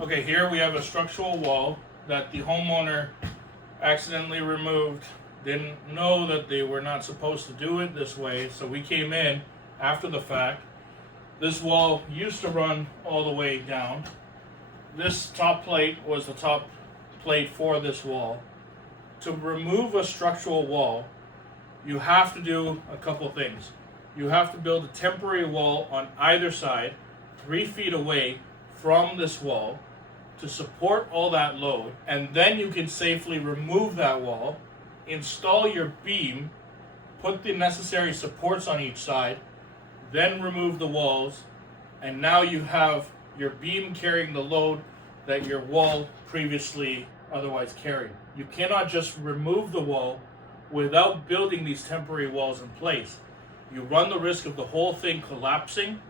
Okay, here we have a structural wall that the homeowner accidentally removed. Didn't know that they were not supposed to do it this way, so we came in after the fact. This wall used to run all the way down. This top plate was the top plate for this wall. To remove a structural wall, you have to do a couple things. You have to build a temporary wall on either side, 3 feet away from this wall, to support all that load, and then you can safely remove that wall, install your beam, put the necessary supports on each side, then remove the walls, and now you have your beam carrying the load that your wall previously otherwise carried. You cannot just remove the wall without building these temporary walls in place. You run the risk of the whole thing collapsing,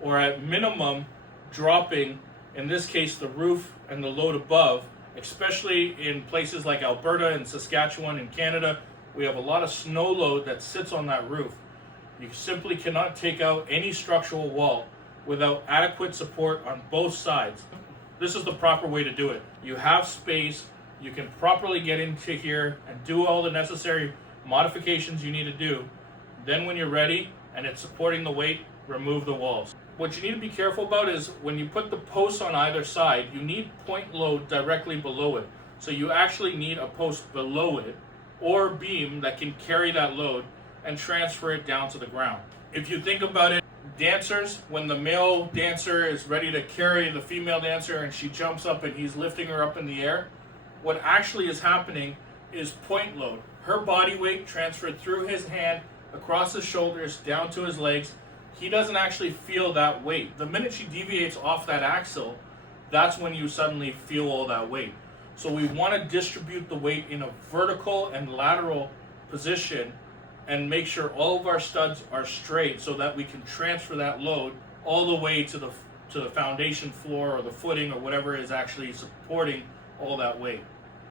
or at minimum dropping, in this case the roof and the load above, especially in places like Alberta and Saskatchewan in Canada. We have a lot of snow load that sits on that roof. You simply cannot take out any structural wall without adequate support on both sides. This is the proper way to do it. You have space, you can properly get into here and do all the necessary modifications you need to do. Then when you're ready and it's supporting the weight, remove the walls. What you need to be careful about is when you put the posts on either side, you need point load directly below it. So you actually need a post below it or beam that can carry that load and transfer it down to the ground. If you think about it, dancers, when the male dancer is ready to carry the female dancer and she jumps up and he's lifting her up in the air, what actually is happening is point load. Her body weight transferred through his hand, across his shoulders, down to his legs. He doesn't actually feel that weight. The minute she deviates off that axle, that's when you suddenly feel all that weight. So we want to distribute the weight in a vertical and lateral position and make sure all of our studs are straight so that we can transfer that load all the way to the foundation floor or the footing or whatever is actually supporting all that weight.